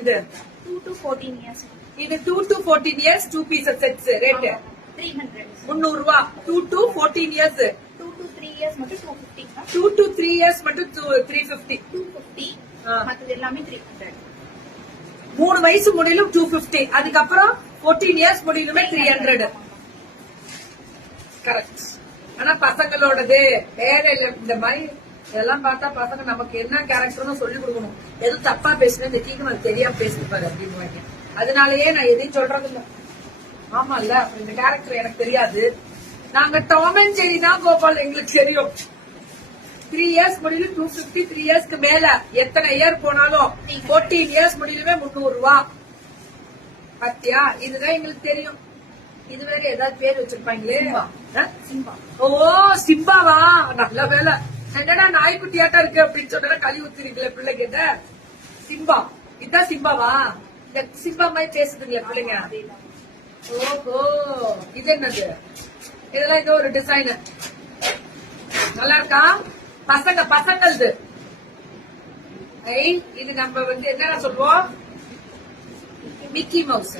இது 2 to 14 years. இது 2 to 14 years 2 pieces sets rate 300. 300 ரூபாய். 2 to 14 years 2 to 3 years மட்டும் 250. 2 to 3 years மட்டும் 350. 250. மத்தது எல்லாமே 300. 3 வயசு முடியலும் 250. அதுக்கப்புறம் 14 years முடியலுமே 300. கரெக்ட். ஆனா பசங்களோடது வேற இல்ல. இந்த மாதிரி இதெல்லாம் பார்த்தா பசங்க நமக்கு என்ன கேரக்டர்னு சொல்லி கொடுக்கணும். எதுவும் தப்பா பேசுனேன் இந்த டீக்கு அது தெரியாம பேசிருப்பாரு அப்படின்னு. அதனாலயே நான் எதையும் சொல்றது இல்ல. ஆமா இல்ல, இந்த கேரக்டர் எனக்கு தெரியாது. நாங்க டாம் அண்ட் ஜெரி தான் கோபால் எங்களுக்கு தெரியும். 3 years முடியல 250. 3 yearsக்கு மேல எத்தனை இயர் போனாலும் 14 years முடியலுமே 300 ரூபாய். பாத்தியா, இதுதான் எங்களுக்கு தெரியும். இது வேற ஏதாவது பேர் வச்சிருப்பாங்களே. சிம்பா. ஓ சிம்பாவா, நல்ல வேலை. என்னடா நாய்க்குட்டியாட்டா இருக்கு அப்படின்னு சொன்னா கழி ஊத்திருக்கல பிள்ளை கிட்ட. சிம்பா, இதுதான் சிம்பாவா? இந்த சிம்பா மாதிரி பேசுதுங்களா பிள்ளைங்க? ஓஹோ, இது என்னது? இதெல்லாம் இது ஒரு டிசைன் நல்லா இருக்கா? பசங்களது. இது நம்ம என்ன சொல்லுவோம்? Mickey mouse.